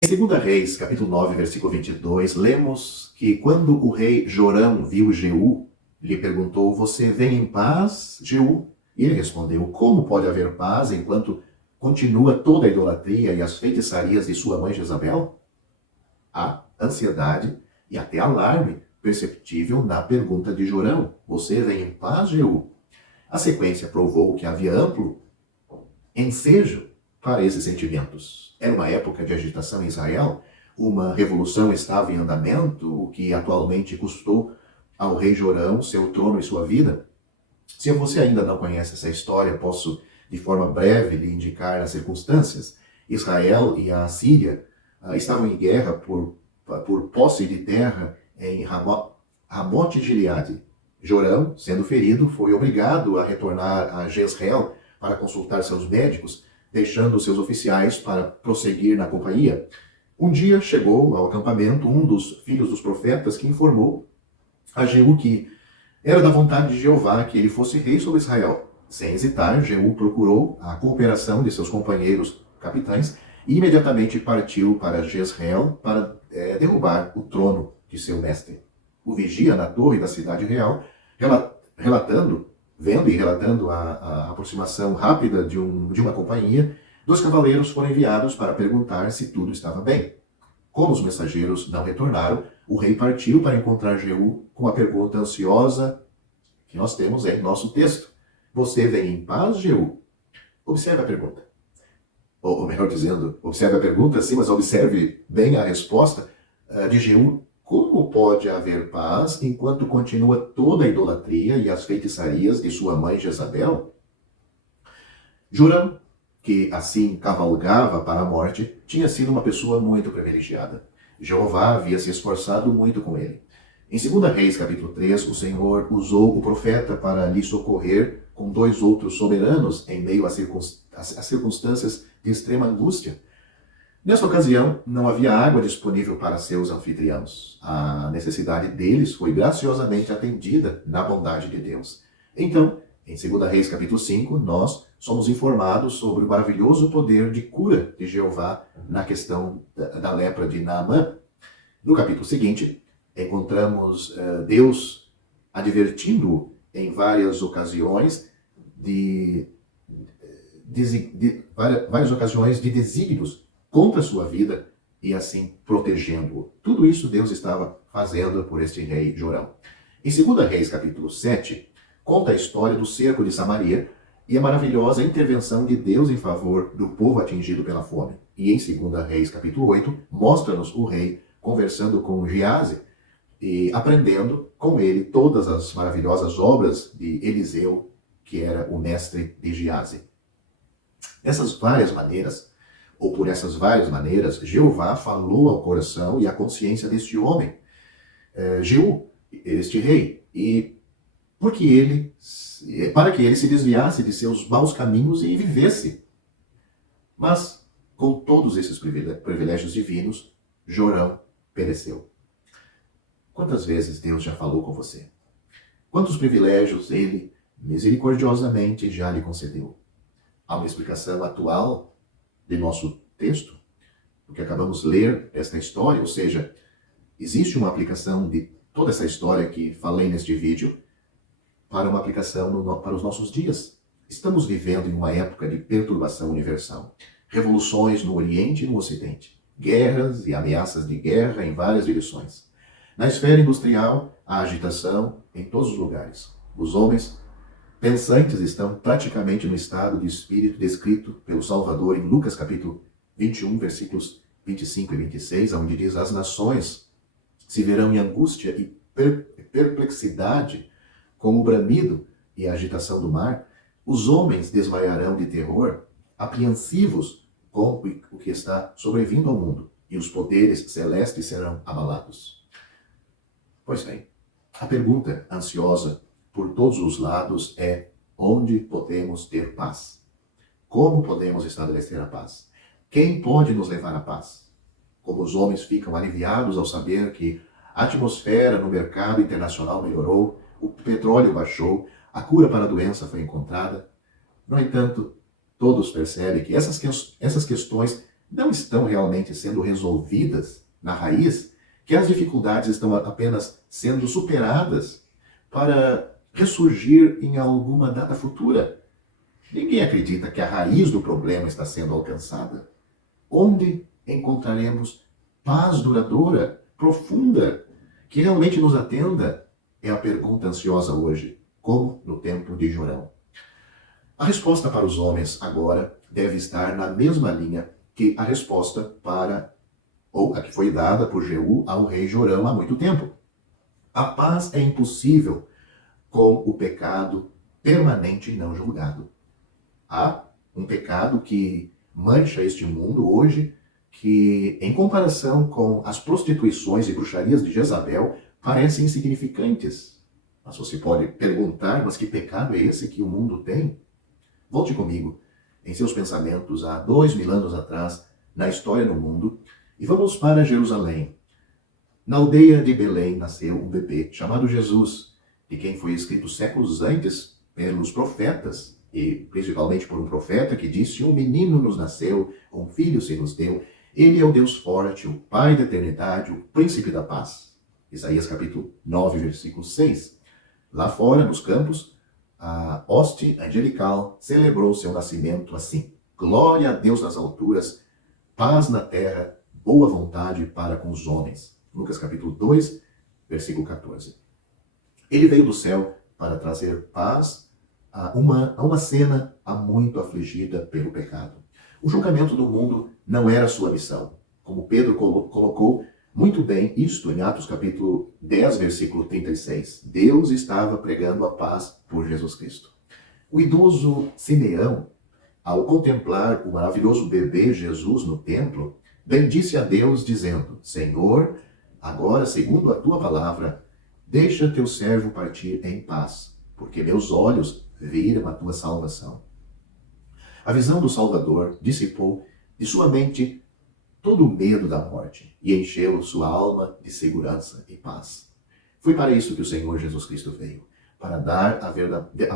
Em 2 Reis, capítulo 9, versículo 22, lemos que quando o rei Jorão viu Jeú, lhe perguntou: "Você vem em paz, Jeú?" E ele respondeu: "Como pode haver paz enquanto continua toda a idolatria e as feitiçarias de sua mãe Jezabel?" Há ansiedade e até alarme perceptível na pergunta de Jorão: "Você vem em paz, Jeú?" A sequência provou que havia amplo ensejo para esses sentimentos. Era uma época de agitação em Israel, uma revolução estava em andamento, o que atualmente custou ao rei Jorão seu trono e sua vida. Se você ainda não conhece essa história, posso, de forma breve, lhe indicar as circunstâncias. Israel e a Síria estavam em guerra por posse de terra em Ramote Gileade. Jorão, sendo ferido, foi obrigado a retornar a Jezreel para consultar seus médicos, deixando seus oficiais para prosseguir na companhia. Um dia chegou ao acampamento um dos filhos dos profetas que informou a Jeú que era da vontade de Jeová que ele fosse rei sobre Israel. Sem hesitar, Jeú procurou a cooperação de seus companheiros capitães e imediatamente partiu para Jezreel para derrubar o trono de seu mestre. O vigia na torre da cidade real, vendo e relatando a aproximação rápida de uma companhia, 2 cavaleiros foram enviados para perguntar se tudo estava bem. Como os mensageiros não retornaram, o rei partiu para encontrar Jeú com a pergunta ansiosa que nós temos em nosso texto: "Você vem em paz, Jeú?" Observe a pergunta. Ou melhor dizendo, observe a pergunta, sim, mas observe bem a resposta de Jeú. Como pode haver paz enquanto continua toda a idolatria e as feitiçarias de sua mãe Jezabel? Jorão, que assim cavalgava para a morte, tinha sido uma pessoa muito privilegiada. Jeová havia se esforçado muito com ele. Em 2 Reis, capítulo 3, o Senhor usou o profeta para lhe socorrer com 2 outros soberanos em meio às circunstâncias de extrema angústia. Nesta ocasião, não havia água disponível para seus anfitriãos. A necessidade deles foi graciosamente atendida na bondade de Deus. Então, em 2 Reis, capítulo 5, nós somos informados sobre o maravilhoso poder de cura de Jeová na questão da lepra de Naamã. No capítulo seguinte, encontramos Deus advertindo-o em várias ocasiões de desígnios contra a sua vida e assim protegendo-o. Tudo isso Deus estava fazendo por este rei Jorão. Em 2 Reis, capítulo 7, conta a história do cerco de Samaria e a maravilhosa intervenção de Deus em favor do povo atingido pela fome. E em 2 Reis, capítulo 8, mostra-nos o rei conversando com Geazi e aprendendo com ele todas as maravilhosas obras de Eliseu, que era o mestre de Geazi. Dessas várias maneiras, ou por essas várias maneiras, Jeová falou ao coração e à consciência deste homem, Jeú, este rei, e para que ele se desviasse de seus maus caminhos e vivesse. Mas, com todos esses privilégios divinos, Jorão pereceu. Quantas vezes Deus já falou com você? Quantos privilégios ele misericordiosamente já lhe concedeu? Há uma explicação atual de nosso texto, porque acabamos de ler esta história, ou seja, existe uma aplicação de toda essa história que falei neste vídeo para uma aplicação para os nossos dias. Estamos vivendo em uma época de perturbação universal, revoluções no Oriente e no Ocidente, guerras e ameaças de guerra em várias direções. Na esfera industrial, há agitação em todos os lugares. Os homens pensantes estão praticamente no estado de espírito descrito pelo Salvador em Lucas capítulo 21, versículos 25 e 26, onde diz: "As nações se verão em angústia e perplexidade com o bramido e a agitação do mar. Os homens desmaiarão de terror, apreensivos com o que está sobrevindo ao mundo, e os poderes celestes serão abalados." Pois bem, a pergunta ansiosa por todos os lados é: onde podemos ter paz? Como podemos estabelecer a paz? Quem pode nos levar à paz? Como os homens ficam aliviados ao saber que a atmosfera no mercado internacional melhorou, o petróleo baixou, a cura para a doença foi encontrada. No entanto, todos percebem que essas questões não estão realmente sendo resolvidas na raiz, que as dificuldades estão apenas sendo superadas para ressurgir em alguma data futura. Ninguém acredita que a raiz do problema está sendo alcançada. Onde encontraremos paz duradoura, profunda, que realmente nos atenda? É a pergunta ansiosa hoje, como no tempo de Jorão. A resposta para os homens agora deve estar na mesma linha que a resposta para, ou a que foi dada por Jeú ao rei Jorão há muito tempo. A paz é impossível com o pecado permanente e não julgado. Há um pecado que mancha este mundo hoje, que, em comparação com as prostituições e bruxarias de Jezabel, parecem insignificantes. Mas você pode perguntar, mas que pecado é esse que o mundo tem? Volte comigo em seus pensamentos há 2000 anos atrás, na história do mundo, e vamos para Jerusalém. Na aldeia de Belém nasceu um bebê chamado Jesus, de quem foi escrito séculos antes pelos profetas, e principalmente por um profeta que disse: um menino nos nasceu, um filho se nos deu, ele é o Deus forte, o Pai da eternidade, o príncipe da paz. Isaías capítulo 9, versículo 6. Lá fora, nos campos, a hoste angelical celebrou seu nascimento assim: glória a Deus nas alturas, paz na terra, boa vontade para com os homens. Lucas capítulo 2, versículo 14. Ele veio do céu para trazer paz a uma cena há muito afligida pelo pecado. O julgamento do mundo não era sua missão. Como Pedro colocou muito bem isto em Atos capítulo 10, versículo 36. Deus estava pregando a paz por Jesus Cristo. O idoso Simeão, ao contemplar o maravilhoso bebê Jesus no templo, bendisse a Deus dizendo: Senhor, agora, segundo a tua palavra, deixa teu servo partir em paz, porque meus olhos viram a tua salvação. A visão do Salvador dissipou de sua mente todo o medo da morte e encheu sua alma de segurança e paz. Foi para isso que o Senhor Jesus Cristo veio, para dar a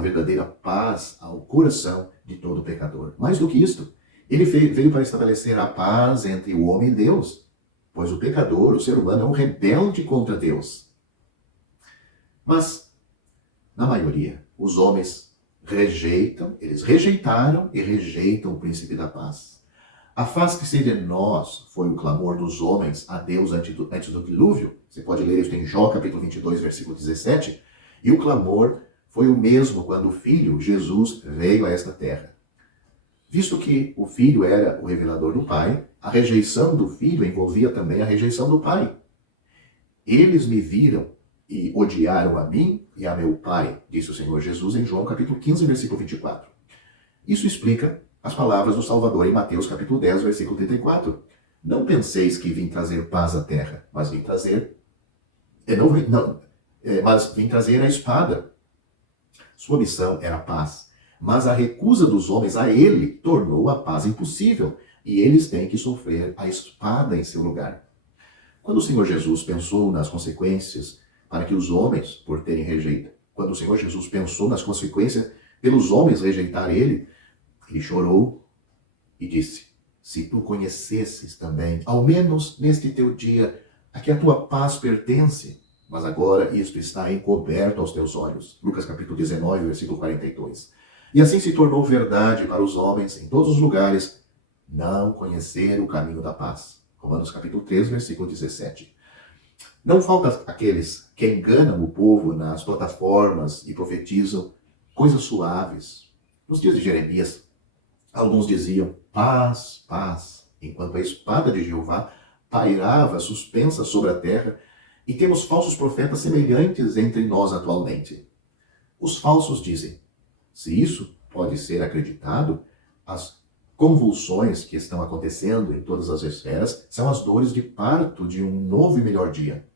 verdadeira paz ao coração de todo pecador. Mais do que isto, ele veio para estabelecer a paz entre o homem e Deus, pois o pecador, o ser humano, é um rebelde contra Deus. Mas, na maioria, os homens rejeitaram e rejeitam o príncipe da paz. Afaste-se de nós, foi o clamor dos homens a Deus antes do dilúvio. Você pode ler isso em Jó, capítulo 22, versículo 17. E o clamor foi o mesmo quando o Filho, Jesus, veio a esta terra. Visto que o Filho era o revelador do Pai, a rejeição do Filho envolvia também a rejeição do Pai. Eles me viram e odiaram a mim e a meu Pai, disse o Senhor Jesus em João, capítulo 15, versículo 24. Isso explica as palavras do Salvador em Mateus capítulo 10, versículo 34. Não penseis que vim trazer paz à terra, mas vim trazer a espada. Sua missão era a paz, mas a recusa dos homens a ele tornou a paz impossível, e eles têm que sofrer a espada em seu lugar. Quando o Senhor Jesus pensou nas consequências para que os homens, por terem rejeitado, quando o Senhor Jesus pensou nas consequências pelos homens rejeitar ele chorou e disse: se tu conhecesses também, ao menos neste teu dia, a que a tua paz pertence, mas agora isto está encoberto aos teus olhos. Lucas capítulo 19, versículo 42. E assim se tornou verdade para os homens em todos os lugares não conhecer o caminho da paz. Romanos capítulo 3, versículo 17. Não falta aqueles que enganam o povo nas plataformas e profetizam coisas suaves. Nos dias de Jeremias, alguns diziam paz, paz, enquanto a espada de Jeová pairava suspensa sobre a terra, e temos falsos profetas semelhantes entre nós atualmente. Os falsos dizem: se isso pode ser acreditado, as convulsões que estão acontecendo em todas as esferas são as dores de parto de um novo e melhor dia.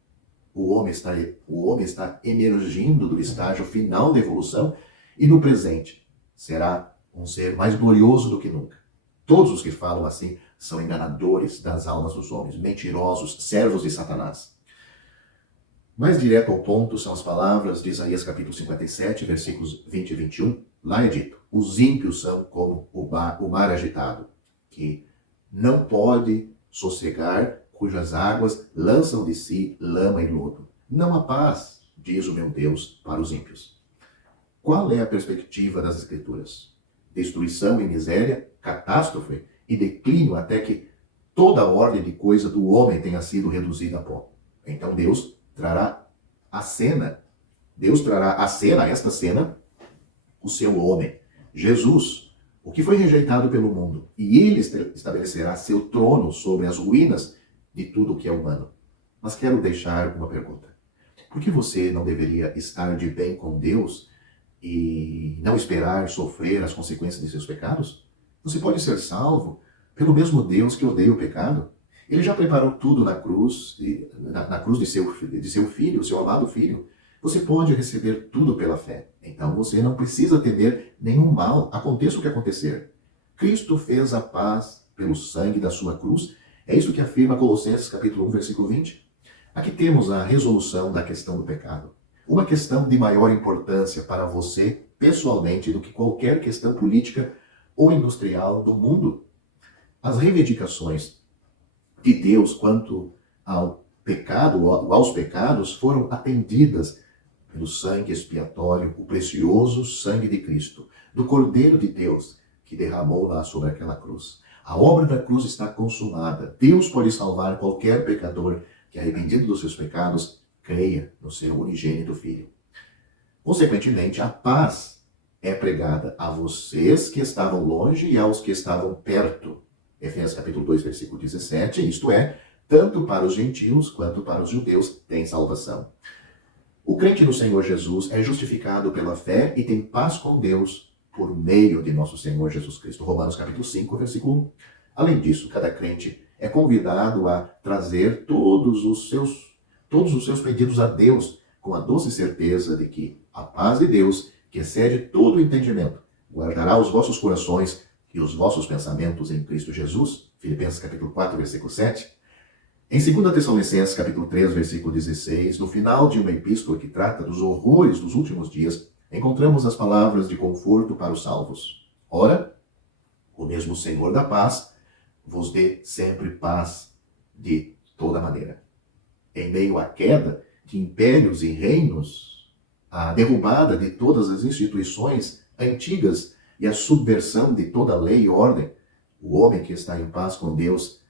O homem está emergindo do estágio final da evolução e no presente será um ser mais glorioso do que nunca. Todos os que falam assim são enganadores das almas dos homens, mentirosos, servos de Satanás. Mais direto ao ponto são as palavras de Isaías capítulo 57, versículos 20 e 21. Lá é dito: os ímpios são como o mar agitado, que não pode sossegar, cujas águas lançam de si lama e lodo. Não há paz, diz o meu Deus, para os ímpios. Qual é a perspectiva das Escrituras? Destruição e miséria, catástrofe e declínio até que toda a ordem de coisa do homem tenha sido reduzida a pó. Então Deus trará à cena, a esta cena, o seu homem, Jesus, o que foi rejeitado pelo mundo, e ele estabelecerá seu trono sobre as ruínas de tudo o que é humano. Mas quero deixar uma pergunta. Por que você não deveria estar de bem com Deus e não esperar sofrer as consequências de seus pecados? Você pode ser salvo pelo mesmo Deus que odeia o pecado. Ele já preparou tudo na cruz, na cruz de seu filho, seu amado filho. Você pode receber tudo pela fé. Então você não precisa temer nenhum mal, aconteça o que acontecer. Cristo fez a paz pelo sangue da sua cruz. É isso que afirma Colossenses capítulo 1, versículo 20. Aqui temos a resolução da questão do pecado. Uma questão de maior importância para você, pessoalmente, do que qualquer questão política ou industrial do mundo. As reivindicações de Deus quanto ao pecado, aos pecados, foram atendidas pelo sangue expiatório, o precioso sangue de Cristo, do Cordeiro de Deus, que derramou lá sobre aquela cruz. A obra da cruz está consumada. Deus pode salvar qualquer pecador que, arrependido dos seus pecados, creia no seu unigênito Filho. Consequentemente, a paz é pregada a vocês que estavam longe e aos que estavam perto. Efésios capítulo 2, versículo 17, isto é, tanto para os gentios quanto para os judeus tem salvação. O crente no Senhor Jesus é justificado pela fé e tem paz com Deus por meio de nosso Senhor Jesus Cristo. Romanos capítulo 5, versículo 1. Além disso, cada crente é convidado a trazer todos os seus pedidos a Deus, com a doce certeza de que a paz de Deus, que excede todo o entendimento, guardará os vossos corações e os vossos pensamentos em Cristo Jesus. Filipenses capítulo 4, versículo 7. Em 2 Tessalonicenses capítulo 3, versículo 16, no final de uma epístola que trata dos horrores dos últimos dias, encontramos as palavras de conforto para os salvos. Ora, o mesmo Senhor da paz vos dê sempre paz de toda maneira. Em meio à queda de impérios e reinos, a derrubada de todas as instituições antigas e a subversão de toda lei e ordem, o homem que está em paz com Deus,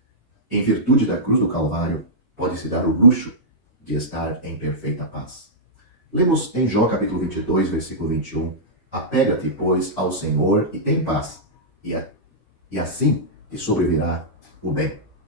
em virtude da cruz do Calvário, pode se dar o luxo de estar em perfeita paz. Lemos em Jó capítulo 22, versículo 21, apega-te, pois, ao Senhor e tem paz, e assim te sobrevirá o bem.